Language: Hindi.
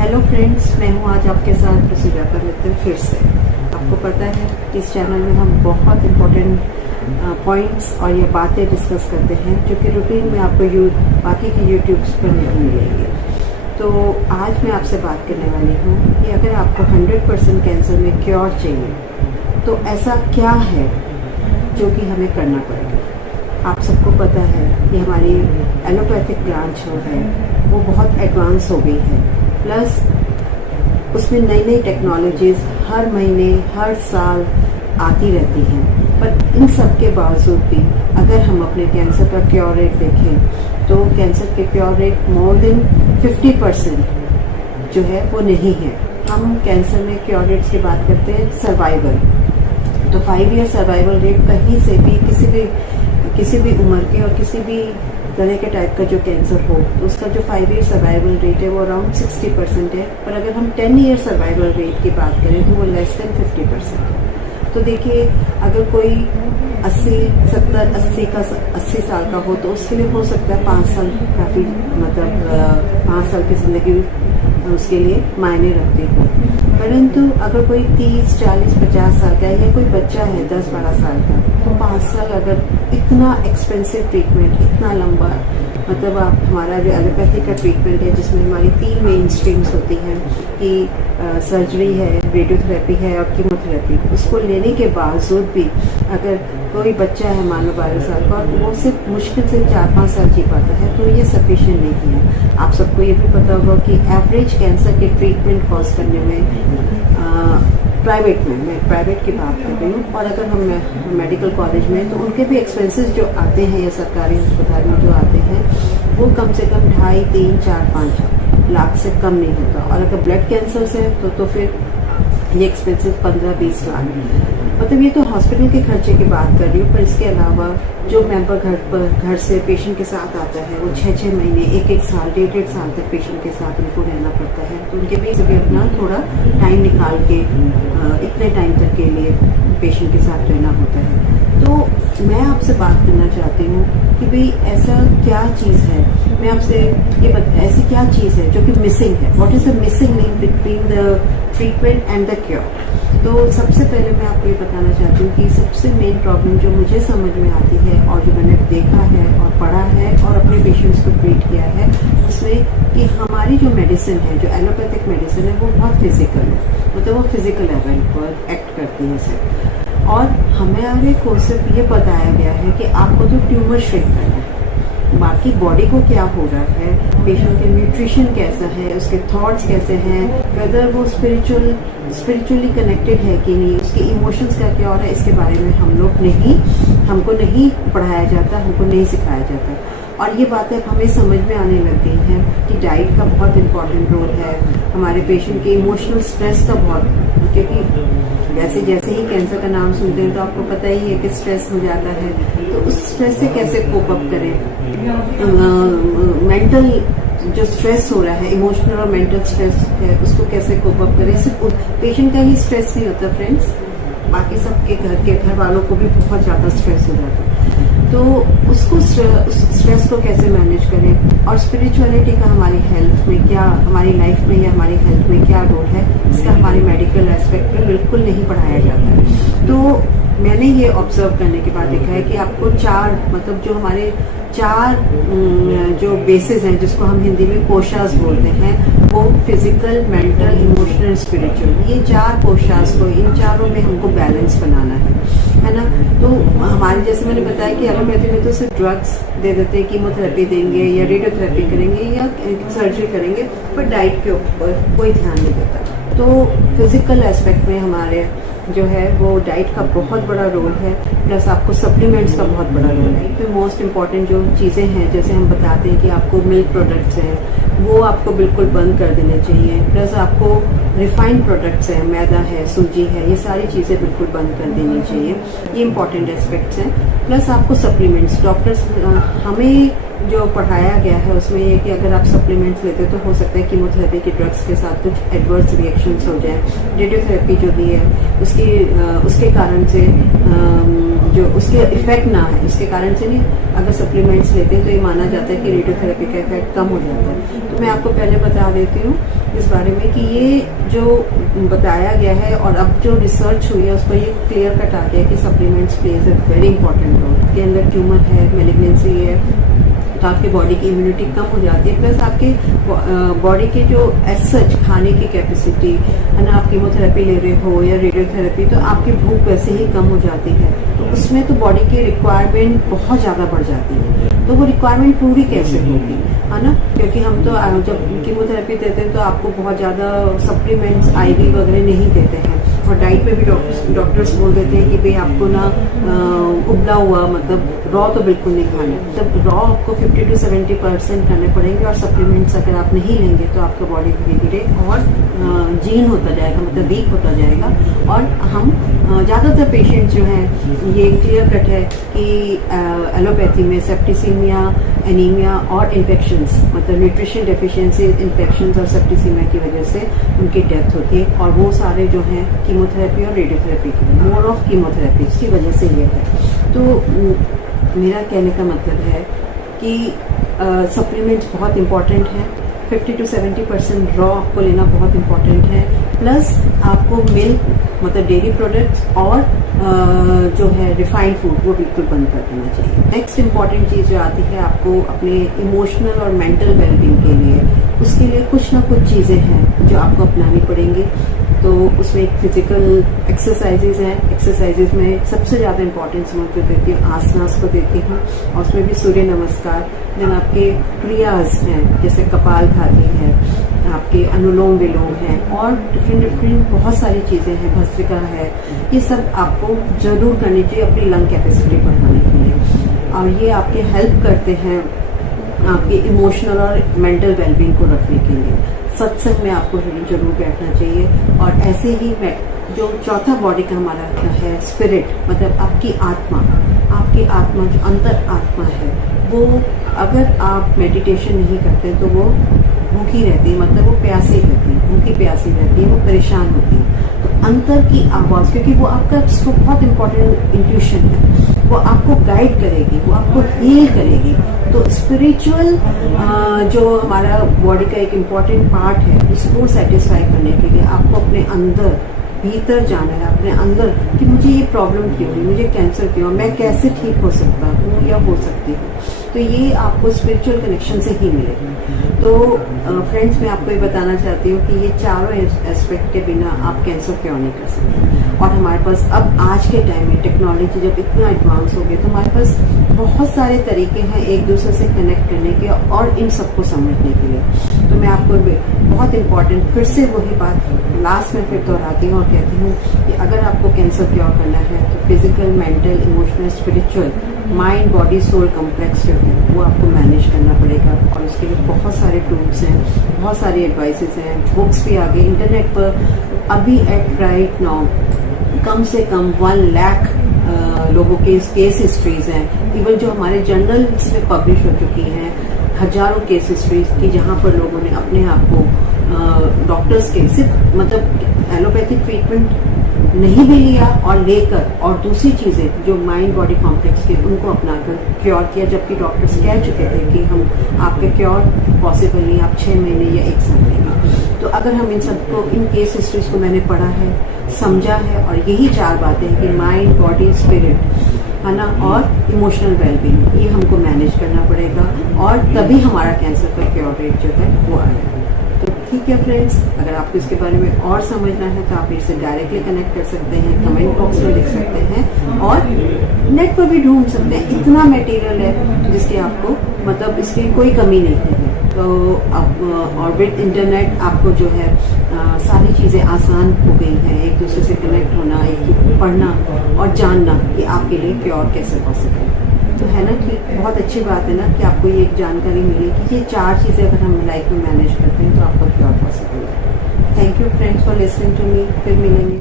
हेलो फ्रेंड्स, मैं हूँ आज आपके साथ प्रसिद्धा मित्तल फिर से। आपको पता है इस चैनल में हम बहुत इम्पोर्टेंट पॉइंट्स और ये बातें डिस्कस करते हैं जो कि रूटीन में आपको बाकी के यूट्यूब्स पर नहीं मिलेंगे। तो आज मैं आपसे बात करने वाली हूँ कि अगर आपको 100% कैंसर में क्योर चाहिए तो ऐसा क्या है जो कि हमें करना पड़ेगा। आप सबको पता है कि हमारी एलोपैथिक ब्रांच जो है वो बहुत एडवांस हो गई है, प्लस उसमें नई नई टेक्नोलॉजीज़ हर महीने हर साल आती रहती हैं। पर इन सब के बावजूद भी अगर हम अपने कैंसर का क्योर रेट देखें तो कैंसर के क्योर रेट मोर देन 50% जो है वो नहीं है। हम कैंसर में क्योर रेट्स की बात करते हैं सर्वाइवल, तो 5 ईयर सर्वाइवल रेट कहीं से भी किसी भी उम्र के और किसी भी तरह के टाइप का जो कैंसर हो तो उसका जो 5 ईयर सर्वाइवल रेट है वो अराउंड 60% है। पर अगर हम 10 ईयर सर्वाइवल रेट की बात करें तो वो लेस देन 50% है। तो देखिए, अगर कोई 80 साल का हो तो उसके लिए हो सकता है 5 साल काफ़ी, मतलब 5 साल की ज़िंदगी उसके लिए मायने रखती हो। परंतु अगर कोई 30, 40, 50 साल का या कोई बच्चा है 10-12 साल का तो 5 साल अगर इतना एक्सपेंसिव ट्रीटमेंट, इतना लंबा, मतलब आप हमारा जो एलोपैथी का ट्रीटमेंट है जिसमें हमारी 3 मेन स्ट्रीम्स होती हैं कि सर्जरी है, रेडियोथेरेपी है और कीमोथेरेपी, उसको लेने के बावजूद भी अगर कोई बच्चा है मान लो 12 साल का और वो सिर्फ मुश्किल से 4-5 साल जी पाता है तो ये सफिशिएंट नहीं है। आप सबको ये भी पता होगा कि एवरेज कैंसर के ट्रीटमेंट कॉस्ट करने में प्राइवेट में, मैं प्राइवेट की बात कर रही हूँ, और अगर हम मेडिकल कॉलेज में तो उनके भी एक्सपेंसेस जो आते हैं या सरकारी अस्पताल में जो आते हैं वो कम से कम 2.5, 3, 4, 5 लाख से कम नहीं होता। और अगर ब्लड कैंसर से तो फिर ये एक्सपेंसेस 15-20 लाख, मतलब ये तो हॉस्पिटल के खर्चे की बात कर रही हूँ। पर इसके अलावा जो मेंबर घर से पेशेंट के साथ आता है वो 6-6 महीने, 1-1 साल, 1.5 साल तक पेशेंट के साथ उनको रहना पड़ता है, तो उनके भी सभी अपना थोड़ा टाइम निकाल के इतने टाइम तक के लिए पेशेंट के साथ रहना होता है। तो मैं आपसे बात करना चाहती हूँ कि भाई ऐसा क्या चीज़ है, मैं आपसे ये ऐसी क्या चीज़ है जो कि मिसिंग है। What is the missing link between the treatment and the cure. तो सबसे पहले मैं आपको ये बताना चाहती हूँ कि सबसे मेन प्रॉब्लम जो मुझे समझ में आती है और जो मैंने देखा है और पढ़ा है और अपने पेशेंट्स को ट्रीट किया है उसमें कि हमारी जो मेडिसिन है, जो एलोपैथिक मेडिसिन है, वो बहुत फिजिकल है, मतलब वो फिजिकल लेवल पर एक्ट करती है सिर्फ। और हमें को सिर्फ ये बताया गया है कि आपको तो ट्यूमर श्रिंक करना है, बाकी बॉडी को क्या हो रहा है, पेशेंट के न्यूट्रिशन कैसा है, उसके थॉट्स कैसे हैं, वेदर वो स्पिरिचुअली कनेक्टेड है कि नहीं, उसके इमोशंस का क्या हो रहा है, इसके बारे में हमको नहीं पढ़ाया जाता, हमको नहीं सिखाया जाता। और ये बातें अब हमें समझ में आने लग गई हैं कि डाइट का बहुत इम्पॉर्टेंट रोल है, हमारे पेशेंट के इमोशनल स्ट्रेस का बहुत, क्योंकि जैसे ही कैंसर का नाम सुनते हैं तो आपको पता ही है कि स्ट्रेस हो जाता है, तो उस स्ट्रेस से कैसे कोप अप करें। मेंटल जो स्ट्रेस हो रहा है, इमोशनल और मेंटल स्ट्रेस है, उसको कैसे कोप अप करें। सिर्फ पेशेंट का ही स्ट्रेस नहीं होता फ्रेंड्स, बाकी सबके घर वालों को भी बहुत ज़्यादा स्ट्रेस हो जाता है, तो उस स्ट्रेस को कैसे मैनेज करें। और स्पिरिचुअलिटी का हमारी हेल्थ में क्या, हमारी लाइफ में या हमारी हेल्थ में क्या रोल है, इसका हमारे मेडिकल एस्पेक्ट में बिल्कुल नहीं पढ़ाया जाता है। तो मैंने ये ऑब्जर्व करने के बाद देखा है कि आपको 4, मतलब जो हमारे 4 जो बेसिस हैं जिसको हम हिंदी में कोशास बोलते हैं, वो फिजिकल, मेंटल, इमोशनल, स्पिरिचुअल, ये 4 कोशास को, इन चारों में हमको बैलेंस बनाना है ना। तो हमारे जैसे मैंने बताया कि एलोपैथी में तो सिर्फ ड्रग्स दे देते हैं, कीमोथेरेपी देंगे या रेडियोथेरेपी करेंगे या सर्जरी करेंगे, पर डाइट के ऊपर कोई ध्यान नहीं देता। तो फिजिकल एस्पेक्ट में हमारे जो है वो डाइट का बहुत बड़ा रोल है, प्लस आपको सप्लीमेंट्स का बहुत बड़ा रोल है। तो मोस्ट इम्पॉर्टेंट जो चीज़ें हैं, जैसे हम बताते हैं कि आपको मिल्क प्रोडक्ट्स हैं वो आपको बिल्कुल बंद कर देने चाहिए, प्लस आपको रिफाइंड प्रोडक्ट्स हैं, मैदा है, सूजी है, ये सारी चीज़ें बिल्कुल बंद कर देनी चाहिए। ये इंपॉर्टेंट एस्पेक्ट्स हैं। प्लस आपको सप्लीमेंट्स, डॉक्टर्स हमें जो पढ़ाया गया है उसमें ये कि अगर आप सप्लीमेंट्स लेते तो हो सकता है कीमोथेरेपी के ड्रग्स के साथ कुछ एडवर्स रिएक्शंस हो जाए, रेडियोथेरेपी जो भी है उसके कारण से जो उसके इफेक्ट ना है, उसके कारण से नहीं। अगर सप्लीमेंट्स लेते हैं तो ये माना जाता है कि रेडियोथेरेपी का इफेक्ट कम हो जाता है। तो मैं आपको पहले बता देती हूँ इस बारे में कि ये जो बताया गया है और अब जो रिसर्च हुई है उस पर ये क्लियर कट आ गया है कि supplements plays a very important role. के अंदर ट्यूमर है, मेलिग्नेंसी है, तो आपके बॉडी की इम्यूनिटी कम हो जाती है, प्लस आपके बॉडी के जो एज सच खाने की कैपेसिटी है ना, आप कीमोथेरेपी ले रहे हो या रेडियोथेरेपी, तो आपकी भूख वैसे ही कम हो जाती है। तो उसमें तो बॉडी की रिक्वायरमेंट बहुत ज़्यादा बढ़ जाती है। तो वो रिक्वायरमेंट पूरी कैसे होगी, है ना, क्योंकि हम तो जब कीमोथेरेपी देते हैं तो आपको बहुत ज़्यादा सप्लीमेंट्स IV वगैरह नहीं देते हैं। और डाइट पे भी डॉक्टर्स बोल देते हैं कि भाई आपको ना उबला हुआ मतलब रॉ तो बिल्कुल नहीं खाना, तब रॉ आपको 50 to 70% करने पड़ेंगे। और सप्लीमेंट्स अगर आप नहीं लेंगे तो आपका बॉडी धीरे धीरे और जीन होता जाएगा, मतलब वीक होता जाएगा। और हम ज़्यादातर पेशेंट जो हैं ये क्लियर कट है कि एलोपैथी में सेप्टिसीमिया, एनीमिया और इन्फेक्शंस, मतलब न्यूट्रिशन डेफिशिएंसी, इन्फेक्शंस और सेप्टिसीमिया की वजह से उनकी डेथ होती है। और वो सारे जो हैं कीमोथेरेपी और रेडियोथेरेपी की, मोर ऑफ कीमोथेरेपी की वजह से ये है। तो मेरा कहने का मतलब है कि सप्लीमेंट्स बहुत इंपॉर्टेंट हैं। 50 to 70% रॉ आपको लेना बहुत इंपॉर्टेंट है। प्लस आपको मिल्क, मतलब डेयरी प्रोडक्ट्स और जो है रिफाइंड फूड, वो बिल्कुल बंद कर देना चाहिए। नेक्स्ट इंपॉर्टेंट चीज़ जो आती है आपको अपने इमोशनल और मेंटल वेलबींग के लिए, उसके लिए कुछ ना कुछ चीज़ें हैं जो आपको अपनानी पड़ेंगी। तो उसमें एक फिजिकल एक्सरसाइजेज हैं। एक्सरसाइजेज में सबसे ज़्यादा इंपॉर्टेंस मैं जो देती हूँ आसनास को देती हूँ, और उसमें भी सूर्य नमस्कार, देन आपके क्रियाज हैं जैसे कपालभाति है, आपके अनुलोम विलोम है, और डिफरेंट बहुत सारी चीज़ें हैं, भस्त्रिका है। ये सब आपको जरूर करनी चाहिए अपनी लंग कैपेसिटी बढ़ाने के लिए। और ये आपके हेल्प करते हैं आपके इमोशनल और मेंटल वेलबींग को रखने के लिए। सत्संग में आपको जरूर बैठना चाहिए। और ऐसे ही जो चौथा बॉडी का हमारा है स्पिरिट, मतलब आपकी आत्मा जो अंतर आत्मा है, वो अगर आप मेडिटेशन नहीं करते तो वो भूखी रहती है, मतलब वो प्यासी रहती है, भूखी प्यासी रहती है, वो परेशान होती है। तो अंतर की आवाज़, क्योंकि वो आपका बहुत इंपॉर्टेंट इंट्यूशन है, वो आपको गाइड करेगी, वो आपको हील करेगी। तो स्पिरिचुअल जो हमारा बॉडी का एक इम्पॉर्टेंट पार्ट है, उसको सेटिस्फाई करने के लिए आपको अपने अंदर भीतर जाना है, अपने अंदर कि मुझे ये प्रॉब्लम क्यों हुई, मुझे कैंसर क्यों, मैं कैसे ठीक हो सकता हूँ या हो सकती हूँ। तो ये आपको स्पिरिचुअल कनेक्शन से ही मिलेगा। तो फ्रेंड्स, मैं आपको ये बताना चाहती हूँ कि ये चारों एस्पेक्ट के बिना आप कैंसर क्योर नहीं कर सकते। और हमारे पास अब आज के टाइम में टेक्नोलॉजी जब इतना एडवांस हो गया, तो हमारे पास बहुत सारे तरीके हैं एक दूसरे से कनेक्ट करने के और इन सबको समझने के लिए। तो मैं आपको बहुत इंपॉर्टेंट फिर से वही बात लास्ट में फिर दोहराती हूँ और कहती हूँ कि अगर आपको कैंसर क्योर करना है तो physical, mental, emotional, spiritual, mind body soul complex जो है वो आपको मैनेज करना पड़ेगा। और उसके लिए बहुत सारे टूल्स हैं, बहुत सारी एडवाइसेस हैं, बुक्स भी आ गई इंटरनेट पर। अभी एट राइट नाउ कम से कम 1 लाख लोगों के केस हिस्ट्रीज हैं। इवन जो हमारे जर्नल्स में पब्लिश हो चुकी हैं, हजारों केस हिस्ट्रीज की, जहाँ पर लोगों ने अपने आप को डॉक्टर्स के सिर्फ मतलब एलोपैथिक ट्रीटमेंट नहीं भी लिया और लेकर और दूसरी चीज़ें जो माइंड बॉडी कॉम्प्लेक्स के उनको अपनाकर क्योर किया, जबकि डॉक्टर्स कह चुके थे कि हम आपका क्योर पॉसिबल नहीं, आप 6 महीने या 1 साल लेंगे। तो अगर हम इन सबको, इन केस हिस्ट्रीज को मैंने पढ़ा है, समझा है, और यही 4 बातें हैं कि माइंड बॉडी स्पिरिट है ना, और इमोशनल वेलबींग, ये हमको मैनेज करना पड़ेगा और तभी हमारा कैंसर का क्योर रेट जो है वो आएगा। तो ठीक है फ्रेंड्स, अगर आपको इसके बारे में और समझना है तो आप इससे डायरेक्टली कनेक्ट कर सकते हैं, कमेंट बॉक्स में लिख सकते हैं और नेट पर भी ढूंढ सकते हैं। इतना मटेरियल है जिसकी आपको मतलब इसकी कोई कमी नहीं है। तो और विद इंटरनेट आपको जो है सारी चीज़ें आसान हो गई हैं, एक दूसरे से कनेक्ट होना, एक पढ़ना और जानना कि आपके लिए क्योर कैसे पॉसिबल है। तो है ना, ठीक, बहुत अच्छी बात है ना कि आपको ये एक जानकारी मिली कि ये 4 चीज़ें अगर हम लाइफ में मैनेज करते हैं तो आपका क्योर पॉसिबल है। Thank you friends for listening to me. फिर मिलेंगे।